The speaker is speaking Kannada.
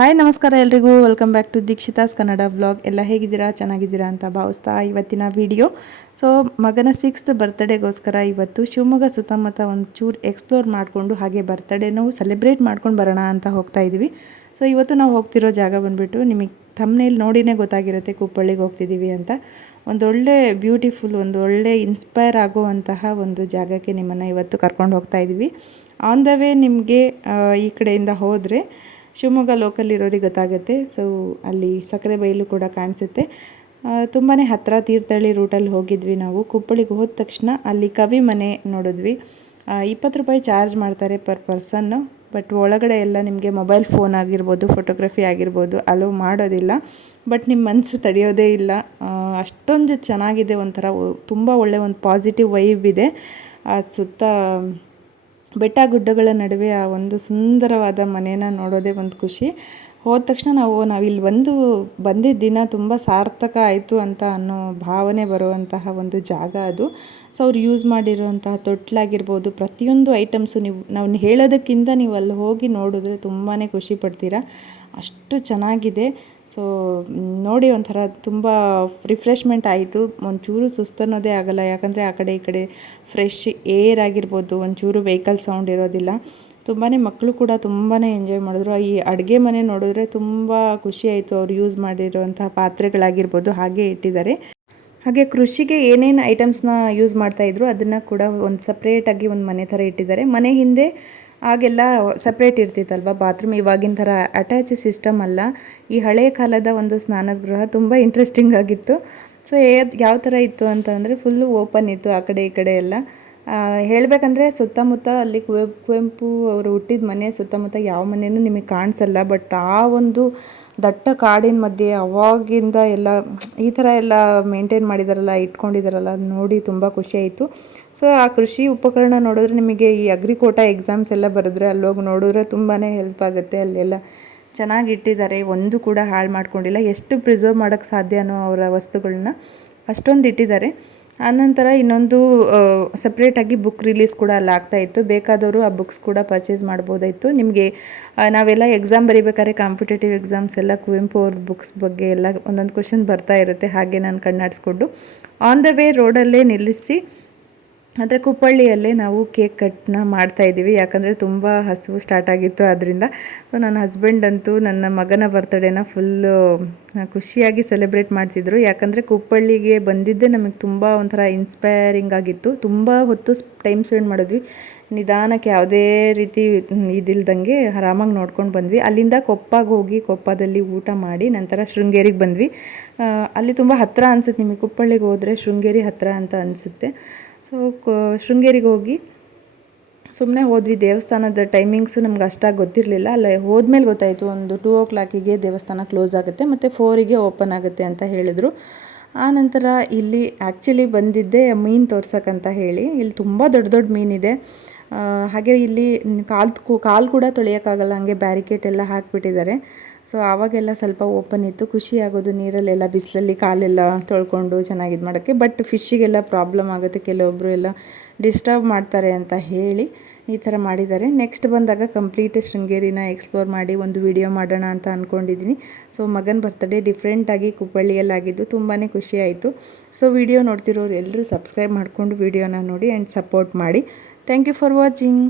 ಹಾಯ್ ನಮಸ್ಕಾರ ಎಲ್ರಿಗೂ welcome back to Deekshita's Kannada vlog. ಎಲ್ಲ ಹೇಗಿದ್ದೀರಾ, ಚೆನ್ನಾಗಿದ್ದೀರಾ ಅಂತ ಭಾವಿಸ್ತಾ ಇವತ್ತಿನ ವಿಡಿಯೋ. ಸೊ ಮಗನ 6th ಬರ್ತ್ಡೇಗೋಸ್ಕರ ಇವತ್ತು ಶಿವಮೊಗ್ಗ ಸುತ್ತಮುತ್ತ ಒಂದು ಚೂರು ಎಕ್ಸ್ಪ್ಲೋರ್ ಮಾಡಿಕೊಂಡು ಹಾಗೆ ಬರ್ತ್ಡೇನೂ ಸೆಲೆಬ್ರೇಟ್ ಮಾಡ್ಕೊಂಡು ಬರೋಣ ಅಂತ ಹೋಗ್ತಾ ಇದ್ದೀವಿ. ಸೊ ಇವತ್ತು ನಾವು ಹೋಗ್ತಿರೋ ಜಾಗ ಬಂದುಬಿಟ್ಟು ನಿಮಗೆ ಥಂಬ್ನೇಲ್ ನೋಡಿನೇ ಗೊತ್ತಾಗಿರುತ್ತೆ ಕುಪ್ಪಳ್ಳಿಗೆ ಹೋಗ್ತಿದ್ದೀವಿ ಅಂತ. ಒಂದೊಳ್ಳೆ ಬ್ಯೂಟಿಫುಲ್, ಒಂದೊಳ್ಳೆ ಇನ್ಸ್ಪೈರ್ ಆಗುವಂತಹ ಒಂದು ಜಾಗಕ್ಕೆ ನಿಮ್ಮನ್ನು ಇವತ್ತು ಕರ್ಕೊಂಡು ಹೋಗ್ತಾ ಇದ್ದೀವಿ. ಆನ್ ದ ವೇ ನಿಮಗೆ ಈ ಕಡೆಯಿಂದ ಹೋದರೆ ಶಿವಮೊಗ್ಗ ಲೋಕಲ್ ಇರೋರಿಗೆ ಗೊತ್ತಾಗುತ್ತೆ. ಸೊ ಅಲ್ಲಿ ಸಕ್ಕರೆ ಬೈಲು ಕೂಡ ಕಾಣಿಸುತ್ತೆ. ತುಂಬಾ ಹತ್ತಿರ ತೀರ್ಥಹಳ್ಳಿ ರೂಟಲ್ಲಿ ಹೋಗಿದ್ವಿ ನಾವು. ಕುಪ್ಪಳಿಗೆ ಹೋದ ತಕ್ಷಣ ಅಲ್ಲಿ ಕವಿ ಮನೆ ನೋಡಿದ್ವಿ. 20 ರೂಪಾಯಿ ಚಾರ್ಜ್ ಮಾಡ್ತಾರೆ ಪರ್ ಪರ್ಸನ್ನು. ಬಟ್ ಒಳಗಡೆ ಎಲ್ಲ ನಿಮಗೆ ಮೊಬೈಲ್ ಫೋನ್ ಆಗಿರ್ಬೋದು, ಫೋಟೋಗ್ರಫಿ ಆಗಿರ್ಬೋದು ಅಲೋ ಮಾಡೋದಿಲ್ಲ. ಬಟ್ ನಿಮ್ಮ ಮನಸ್ಸು ತಡೆಯೋದೇ ಇಲ್ಲ, ಅಷ್ಟೊಂದು ಚೆನ್ನಾಗಿದೆ. ಒಂಥರ ತುಂಬ ಒಳ್ಳೆ ಒಂದು ಪಾಸಿಟಿವ್ ವೈಬ್ ಇದೆ. ಸುತ್ತ ಬೆಟ್ಟ ಗುಡ್ಡಗಳ ನಡುವೆ ಆ ಒಂದು ಸುಂದರವಾದ ಮನೇನ ನೋಡೋದೇ ಒಂದು ಖುಷಿ. ಹೋದ ತಕ್ಷಣ ನಾವಿಲ್ಲಿ ಬಂದಿದ್ದ ದಿನ ತುಂಬ ಸಾರ್ಥಕ ಆಯಿತು ಅಂತ ಅನ್ನೋ ಭಾವನೆ ಬರುವಂತಹ ಒಂದು ಜಾಗ ಅದು. ಸೊ ಅವ್ರು ಯೂಸ್ ಮಾಡಿರುವಂತಹ ತೊಟ್ಲಾಗಿರ್ಬೋದು, ಪ್ರತಿಯೊಂದು ಐಟಮ್ಸು ನಾವು ಹೇಳೋದಕ್ಕಿಂತ ನೀವು ಅಲ್ಲಿ ಹೋಗಿ ನೋಡಿದ್ರೆ ತುಂಬಾ ಖುಷಿ ಪಡ್ತೀರಾ, ಅಷ್ಟು ಚೆನ್ನಾಗಿದೆ. ಸೊ ನೋಡಿ ಒಂಥರ ತುಂಬ ರಿಫ್ರೆಶ್ಮೆಂಟ್ ಆಯಿತು. ಒಂಚೂರು ಸುಸ್ತನ್ನೋದೇ ಆಗೋಲ್ಲ, ಯಾಕಂದರೆ ಆ ಕಡೆ ಈ ಕಡೆ ಫ್ರೆಶ್ ಏರ್ ಆಗಿರ್ಬೋದು, ಒಂಚೂರು ವೆಹಿಕಲ್ ಸೌಂಡ್ ಇರೋದಿಲ್ಲ. ತುಂಬಾ ಮಕ್ಕಳು ಕೂಡ ತುಂಬಾ ಎಂಜಾಯ್ ಮಾಡಿದ್ರು. ಈ ಅಡುಗೆ ಮನೆ ನೋಡಿದ್ರೆ ತುಂಬ ಖುಷಿ ಆಯಿತು. ಅವ್ರು ಯೂಸ್ ಮಾಡಿರುವಂತಹ ಪಾತ್ರೆಗಳಾಗಿರ್ಬೋದು ಹಾಗೆ ಇಟ್ಟಿದ್ದಾರೆ. ಹಾಗೆ ಕೃಷಿಗೆ ಏನೇನು ಐಟಮ್ಸ್ನ ಯೂಸ್ ಮಾಡ್ತಾಯಿದ್ರು ಅದನ್ನು ಕೂಡ ಒಂದು ಸಪ್ರೇಟಾಗಿ ಒಂದು ಮನೆ ಥರ ಇಟ್ಟಿದ್ದಾರೆ. ಮನೆ ಹಿಂದೆ ಆಗೆಲ್ಲ ಸಪ್ರೇಟ್ ಇರ್ತಿತ್ತಲ್ವ ಬಾತ್ರೂಮ್, ಇವಾಗಿನ ಥರ ಅಟ್ಯಾಚ್ ಸಿಸ್ಟಮ್ ಅಲ್ಲ. ಈ ಹಳೆಯ ಕಾಲದ ಒಂದು ಸ್ನಾನದ ಗೃಹ ತುಂಬ ಇಂಟ್ರೆಸ್ಟಿಂಗ್ ಆಗಿತ್ತು. ಸೊ ಯಾವ ಥರ ಇತ್ತು ಅಂತ ಅಂದರೆ ಫುಲ್ಲು ಓಪನ್ ಇತ್ತು ಆ ಕಡೆ ಈ ಕಡೆ ಎಲ್ಲ. ಹೇಳಬೇಕಂದ್ರೆ ಸುತ್ತಮುತ್ತ ಅಲ್ಲಿ ಕುವೆಂಪು ಅವರು ಹುಟ್ಟಿದ ಮನೆ ಸುತ್ತಮುತ್ತ ಯಾವ ಮನೆಯೂ ನಿಮಗೆ ಕಾಣಿಸಲ್ಲ. ಬಟ್ ಆ ಒಂದು ದಟ್ಟ ಕಾಡಿನ ಮಧ್ಯೆ ಅವಾಗಿಂದ ಎಲ್ಲ ಈ ಥರ ಎಲ್ಲ ಮೇಂಟೈನ್ ಮಾಡಿದಾರಲ್ಲ, ಇಟ್ಕೊಂಡಿದ್ದಾರಲ್ಲ, ನೋಡಿ ತುಂಬ ಖುಷಿಯಾಯಿತು. ಸೊ ಆ ಕೃಷಿ ಉಪಕರಣ ನೋಡಿದ್ರೆ ನಿಮಗೆ ಈ ಅಗ್ರಿಕೋಟಾ ಎಕ್ಸಾಮ್ಸ್ ಎಲ್ಲ ಬರೆದ್ರೆ ಅಲ್ಲೋಗಿ ನೋಡಿದ್ರೆ ತುಂಬಾ ಹೆಲ್ಪ್ ಆಗುತ್ತೆ. ಅಲ್ಲೆಲ್ಲ ಚೆನ್ನಾಗಿ ಇಟ್ಟಿದ್ದಾರೆ, ಒಂದು ಕೂಡ ಹಾಳು ಮಾಡ್ಕೊಂಡಿಲ್ಲ. ಎಷ್ಟು ಪ್ರಿಸರ್ವ್ ಮಾಡೋಕ್ಕೆ ಸಾಧ್ಯನೋ ಅವರ ವಸ್ತುಗಳನ್ನ ಅಷ್ಟೊಂದು ಇಟ್ಟಿದ್ದಾರೆ. ಆನಂತರ ಇನ್ನೊಂದು ಸಪ್ರೇಟಾಗಿ ಬುಕ್ ರಿಲೀಸ್ ಕೂಡ ಅಲ್ಲಿ ಆಗ್ತಾಯಿತ್ತು. ಬೇಕಾದವರು ಆ ಬುಕ್ಸ್ ಕೂಡ ಪರ್ಚೇಸ್ ಮಾಡ್ಬೋದಾಯಿತು. ನಿಮಗೆ ನಾವೆಲ್ಲ ಎಕ್ಸಾಮ್ ಬರೀಬೇಕಾದ್ರೆ ಕಾಂಪಿಟೇಟಿವ್ ಎಕ್ಸಾಮ್ಸ್ ಎಲ್ಲ ಕುವೆಂಪು ಅವ್ರದ್ದು ಬುಕ್ಸ್ ಬಗ್ಗೆ ಎಲ್ಲ ಒಂದೊಂದು ಕ್ವೆಶನ್ ಬರ್ತಾ ಇರುತ್ತೆ. ಹಾಗೆ ನಾನು ಕಣ್ಣಾಡಿಸ್ಕೊಂಡು ಆನ್ ದ ವೇ ರೋಡಲ್ಲೇ ನಿಲ್ಲಿಸಿ ಆದರೆ ಕುಪ್ಪಳ್ಳಿಯಲ್ಲೇ ನಾವು ಕೇಕ್ ಕಟ್ನ ಮಾಡ್ತಾಯಿದ್ದೀವಿ. ಯಾಕಂದರೆ ತುಂಬ ಹಸಿವು ಸ್ಟಾರ್ಟ್ ಆಗಿತ್ತು ಅದರಿಂದ. ಸೊ ನನ್ನ ಹಸ್ಬೆಂಡ್ ಅಂತೂ ನನ್ನ ಮಗನ ಬರ್ತ್ಡೇನ ಫುಲ್ಲು ಖುಷಿಯಾಗಿ ಸೆಲೆಬ್ರೇಟ್ ಮಾಡ್ತಿದ್ರು. ಯಾಕಂದರೆ ಕುಪ್ಪಳ್ಳಿಗೆ ಬಂದಿದ್ದೇ ನಮಗೆ ತುಂಬ ಒಂಥರ ಇನ್ಸ್ಪೈರಿಂಗ್ ಆಗಿತ್ತು. ತುಂಬ ಹೊತ್ತು ಟೈಮ್ ಸ್ಪೆಂಡ್ ಮಾಡಿದ್ವಿ. ನಿಧಾನಕ್ಕೆ ಯಾವುದೇ ರೀತಿ ಇದಿಲ್ದಂಗೆ ಆರಾಮಾಗಿ ನೋಡ್ಕೊಂಡು ಬಂದ್ವಿ. ಅಲ್ಲಿಂದ ಕೊಪ್ಪಗೆ ಹೋಗಿ ಕೊಪ್ಪದಲ್ಲಿ ಊಟ ಮಾಡಿ ನಂತರ ಶೃಂಗೇರಿಗೆ ಬಂದ್ವಿ. ಅಲ್ಲಿ ತುಂಬ ಹತ್ತಿರ ಅನಿಸುತ್ತೆ ನಿಮಗೆ, ಕುಪ್ಪಳ್ಳಿಗೆ ಹೋದರೆ ಶೃಂಗೇರಿ ಹತ್ತಿರ ಅಂತ ಅನಿಸುತ್ತೆ. ಸೊ ಶೃಂಗೇರಿಗೆ ಹೋಗಿ ಸುಮ್ಮನೆ ಹೋದ್ವಿ. ದೇವಸ್ಥಾನದ ಟೈಮಿಂಗ್ಸು ನಮ್ಗೆ ಅಷ್ಟಾಗಿ ಗೊತ್ತಿರಲಿಲ್ಲ. ಅಲ್ಲೇ ಹೋದ್ಮೇಲೆ ಗೊತ್ತಾಯಿತು, ಒಂದು 2 o'clockಗೆ ದೇವಸ್ಥಾನ ಕ್ಲೋಸ್ ಆಗುತ್ತೆ ಮತ್ತು 4ಗೆ ಓಪನ್ ಆಗುತ್ತೆ ಅಂತ ಹೇಳಿದ್ರು. ಆನಂತರ ಇಲ್ಲಿ ಆ್ಯಕ್ಚುಲಿ ಬಂದಿದ್ದೆ ಮೀನು ತೋರ್ಸೋಕ್ಕಂತ ಹೇಳಿ. ಇಲ್ಲಿ ತುಂಬ ದೊಡ್ಡ ದೊಡ್ಡ ಮೀನಿದೆ. ಹಾಗೆ ಇಲ್ಲಿ ಕಾಲು ಕೂಡ ತೊಳೆಯೋಕ್ಕಾಗಲ್ಲ, ಹಂಗೆ ಬ್ಯಾರಿಕೇಟ್ ಎಲ್ಲ ಹಾಕಿಬಿಟ್ಟಿದ್ದಾರೆ. ಸೊ ಆವಾಗೆಲ್ಲ ಸ್ವಲ್ಪ ಓಪನ್ ಇತ್ತು, ಖುಷಿ ಆಗೋದು ನೀರಲ್ಲೆಲ್ಲ ಬಿಸಿಲಲ್ಲಿ ಕಾಲೆಲ್ಲ ತೊಳ್ಕೊಂಡು ಚೆನ್ನಾಗಿದ್ದು ಮಾಡೋಕ್ಕೆ. ಬಟ್ ಫಿಶ್ಶಿಗೆಲ್ಲ ಪ್ರಾಬ್ಲಮ್ ಆಗುತ್ತೆ, ಕೆಲವೊಬ್ಬರು ಎಲ್ಲ ಡಿಸ್ಟರ್ಬ್ ಮಾಡ್ತಾರೆ ಅಂತ ಹೇಳಿ ಈ ಥರ ಮಾಡಿದ್ದಾರೆ. ನೆಕ್ಸ್ಟ್ ಬಂದಾಗ ಕಂಪ್ಲೀಟ್ ಶೃಂಗೇರಿನ ಎಕ್ಸ್ಪ್ಲೋರ್ ಮಾಡಿ ಒಂದು ವಿಡಿಯೋ ಮಾಡೋಣ ಅಂತ ಅಂದ್ಕೊಂಡಿದ್ದೀನಿ. ಸೊ ಮಗನ ಬರ್ತ್ಡೇ ಡಿಫ್ರೆಂಟಾಗಿ ಕುಪ್ಪಳ್ಳಿಯಲ್ಲಾಗಿದ್ದು ತುಂಬಾ ಖುಷಿ ಆಯಿತು. ಸೊ ವಿಡಿಯೋ ನೋಡ್ತಿರೋರು ಎಲ್ಲರೂ ಸಬ್ಸ್ಕ್ರೈಬ್ ಮಾಡಿಕೊಂಡು ವಿಡಿಯೋನ ನೋಡಿ ಆ್ಯಂಡ್ ಸಪೋರ್ಟ್ ಮಾಡಿ. Thank you for watching.